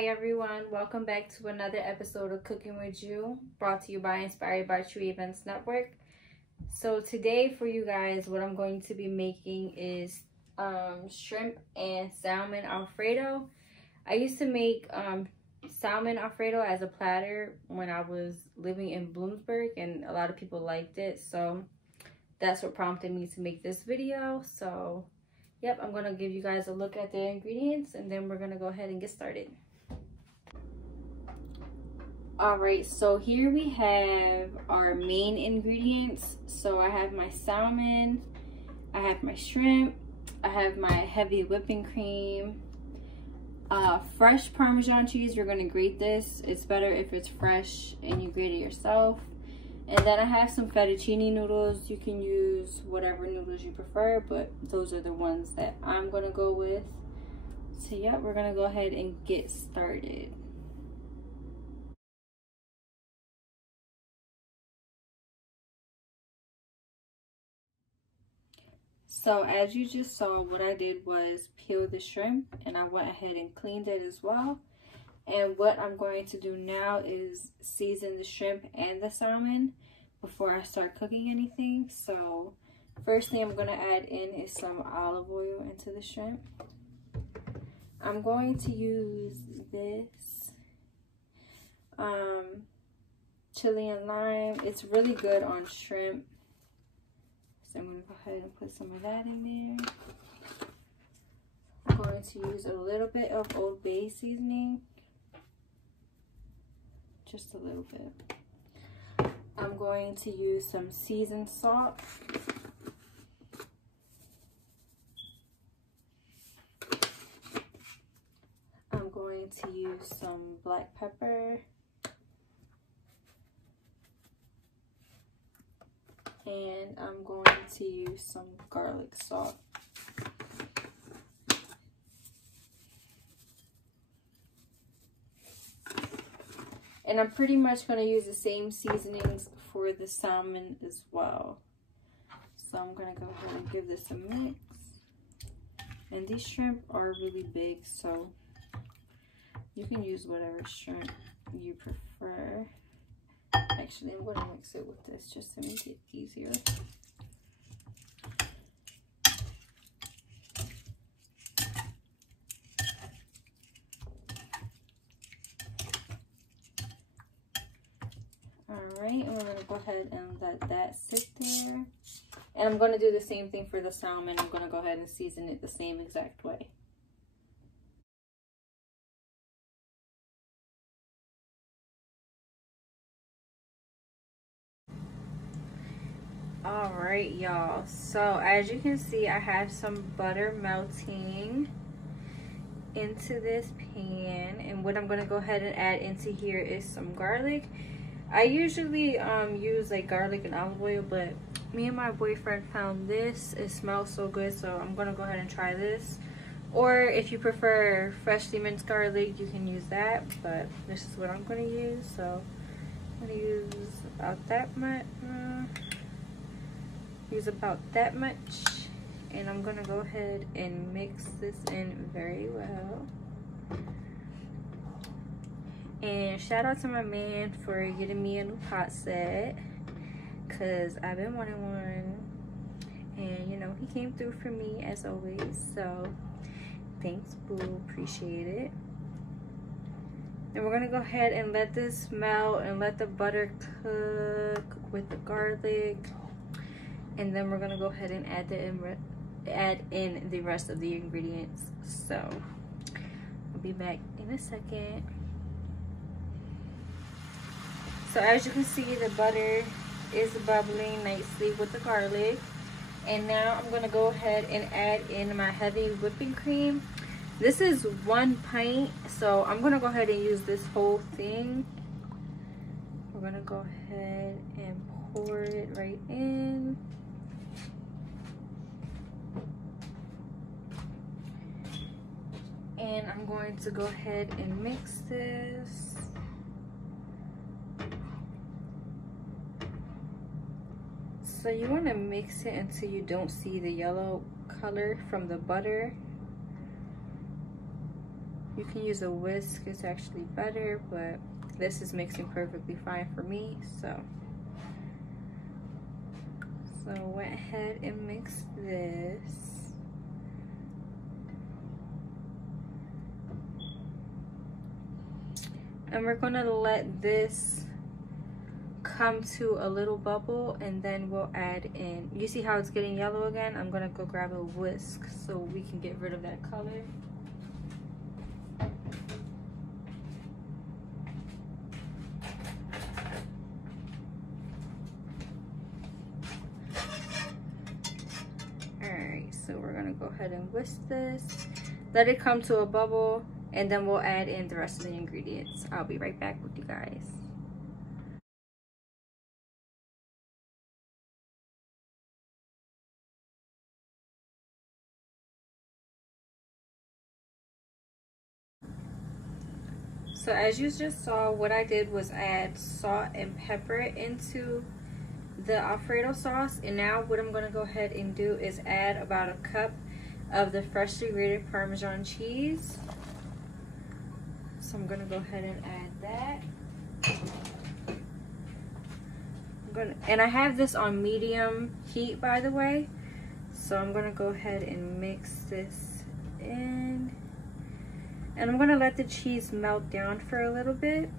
Hi everyone, welcome back to another episode of Cooking with You, brought to you by Inspired by True Events Network. So today for you guys, what I'm going to be making is shrimp and salmon Alfredo. I used to make salmon Alfredo as a platter when I was living in Bloomsburg, and a lot of people liked it, so that's what prompted me to make this video. So yep, I'm gonna give you guys a look at the ingredients and then we're gonna go ahead and get started. All right, so here we have our main ingredients. So I have my salmon, I have my shrimp, I have my heavy whipping cream, fresh Parmesan cheese. You're gonna grate this. It's better if it's fresh and you grate it yourself. And then I have some fettuccine noodles. You can use whatever noodles you prefer, but those are the ones that I'm gonna go with. So yeah, we're gonna go ahead and get started. So as you just saw, what I did was peel the shrimp and I went ahead and cleaned it as well. And what I'm going to do now is season the shrimp and the salmon before I start cooking anything. So first thing I'm going to add in is some olive oil into the shrimp. I'm going to use this chili and lime. It's really good on shrimp. So I'm going to go ahead and put some of that in there. I'm going to use a little bit of Old Bay seasoning. Just a little bit. I'm going to use some seasoned salt. I'm going to use some black pepper. And I'm going to use some garlic salt. And I'm pretty much going to use the same seasonings for the salmon as well. So I'm going to go ahead and give this a mix. And these shrimp are really big, so you can use whatever shrimp you prefer. Actually, I'm going to mix it with this just to make it easier. Alright, and we're going to go ahead and let that sit there. And I'm going to do the same thing for the salmon. I'm going to go ahead and season it the same exact way. All right, y'all, so as you can see, I have some butter melting into this pan, and what I'm going to go ahead and add into here is some garlic. I usually use like garlic and olive oil, but me and my boyfriend found this. It smells so good, so I'm going to go ahead and try this. Or if you prefer freshly minced garlic, you can use that, but this is what I'm going to use. So I'm going to use about that much. Use about that much, and I'm gonna go ahead and mix this in very well. And shout out to my man for getting me a new pot set, cause I've been wanting one, and you know, he came through for me as always, so thanks boo, appreciate it. And we're gonna go ahead and let this melt and let the butter cook with the garlic. And then we're gonna go ahead and add in the rest of the ingredients. So I'll be back in a second. So as you can see, the butter is bubbling nicely with the garlic. And now I'm gonna go ahead and add in my heavy whipping cream. This is 1 pint, so I'm gonna go ahead and use this whole thing. We're gonna go ahead and pour it right in. And I'm going to go ahead and mix this. So you want to mix it until you don't see the yellow color from the butter. You can use a whisk, it's actually better, but this is mixing perfectly fine for me. So went ahead and mixed this. And we're gonna let this come to a little bubble, and then we'll add in, you see how it's getting yellow again? I'm gonna go grab a whisk so we can get rid of that color. Alright, so we're gonna go ahead and whisk this, let it come to a bubble, and then we'll add in the rest of the ingredients. I'll be right back with you guys. So as you just saw, what I did was add salt and pepper into the Alfredo sauce. And now what I'm gonna go ahead and do is add about a cup of the freshly grated Parmesan cheese. So I'm gonna go ahead and add that. And I have this on medium heat, by the way. So I'm gonna go ahead and mix this in. And I'm gonna let the cheese melt down for a little bit.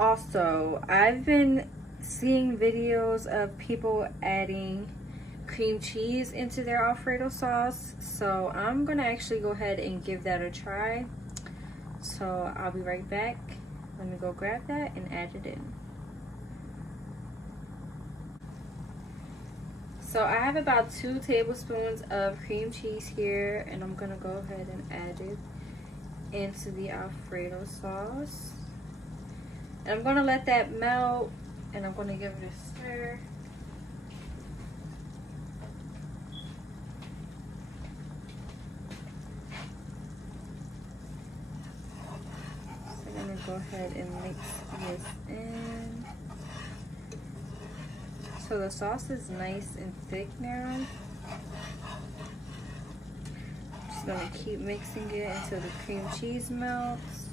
Also, I've been seeing videos of people adding cream cheese into their Alfredo sauce. So I'm gonna actually go ahead and give that a try. So I'll be right back. Let me go grab that and add it in. So I have about 2 tablespoons of cream cheese here, and I'm gonna go ahead and add it into the Alfredo sauce. And I'm gonna let that melt, and I'm gonna give it a stir. So I'm gonna go ahead and mix this in. So the sauce is nice and thick now. Just gonna keep mixing it until the cream cheese melts.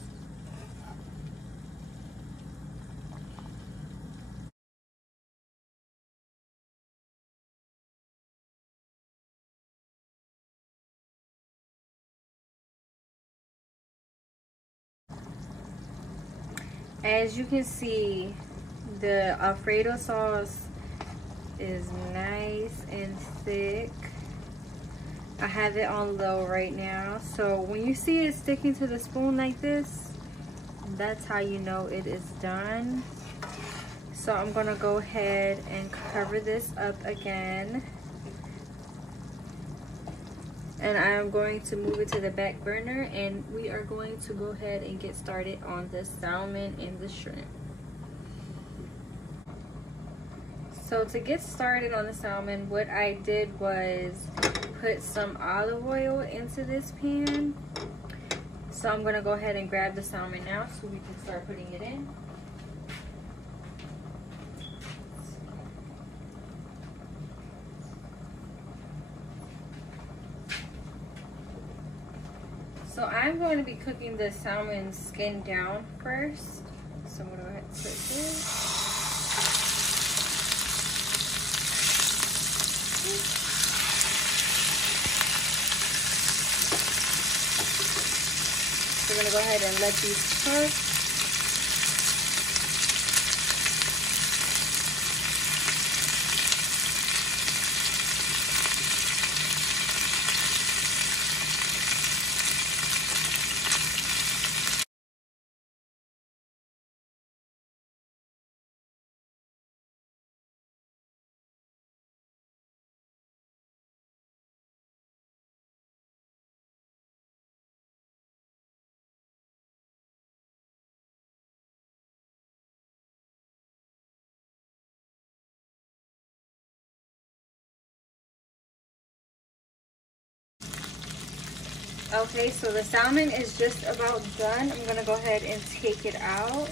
As you can see, the Alfredo sauce is nice and thick. I have it on low right now, so when you see it sticking to the spoon like this, that's how you know it is done. So I'm gonna go ahead and cover this up again, and I'm going to move it to the back burner, and we are going to go ahead and get started on the salmon and the shrimp. So to get started on the salmon, what I did was put some olive oil into this pan. So I'm gonna go ahead and grab the salmon now so we can start putting it in. So I'm going to be cooking the salmon skin down first. So I'm gonna go ahead and put this. We're gonna go ahead and let these cook. Okay, so the salmon is just about done. I'm gonna go ahead and take it out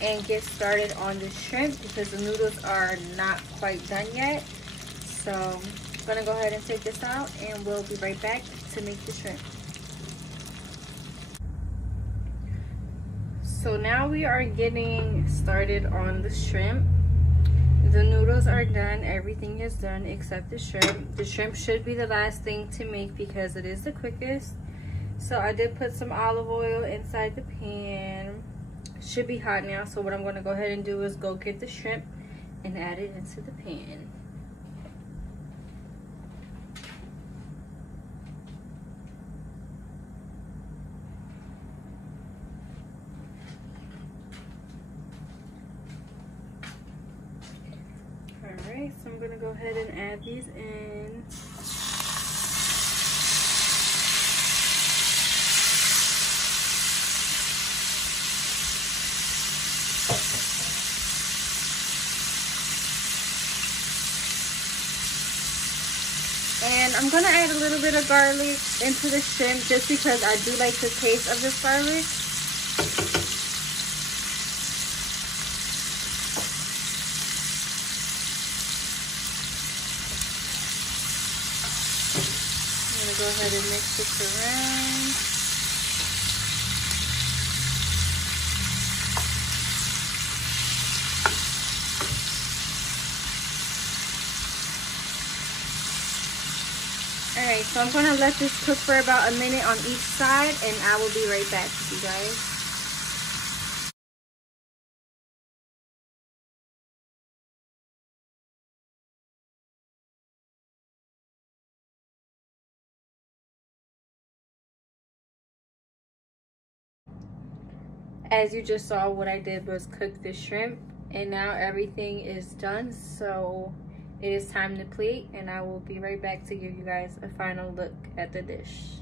and get started on the shrimp because the noodles are not quite done yet. So I'm gonna go ahead and take this out, and we'll be right back to make the shrimp. So now we are getting started on the shrimp. The noodles are done, everything is done except the shrimp. The shrimp should be the last thing to make because it is the quickest. So I did put some olive oil inside the pan. Should be hot now, so what I'm going to go ahead and do is go get the shrimp and add it into the pan. Alright, so I'm going to go ahead and add these in. And I'm going to add a little bit of garlic into the shrimp just because I do like the taste of this garlic. I'm going to go ahead and mix this around. Alright, so I'm going to let this cook for about a minute on each side, and I will be right back with you guys. As you just saw, what I did was cook the shrimp, and now everything is done. So it is time to plate, and I will be right back to give you guys a final look at the dish.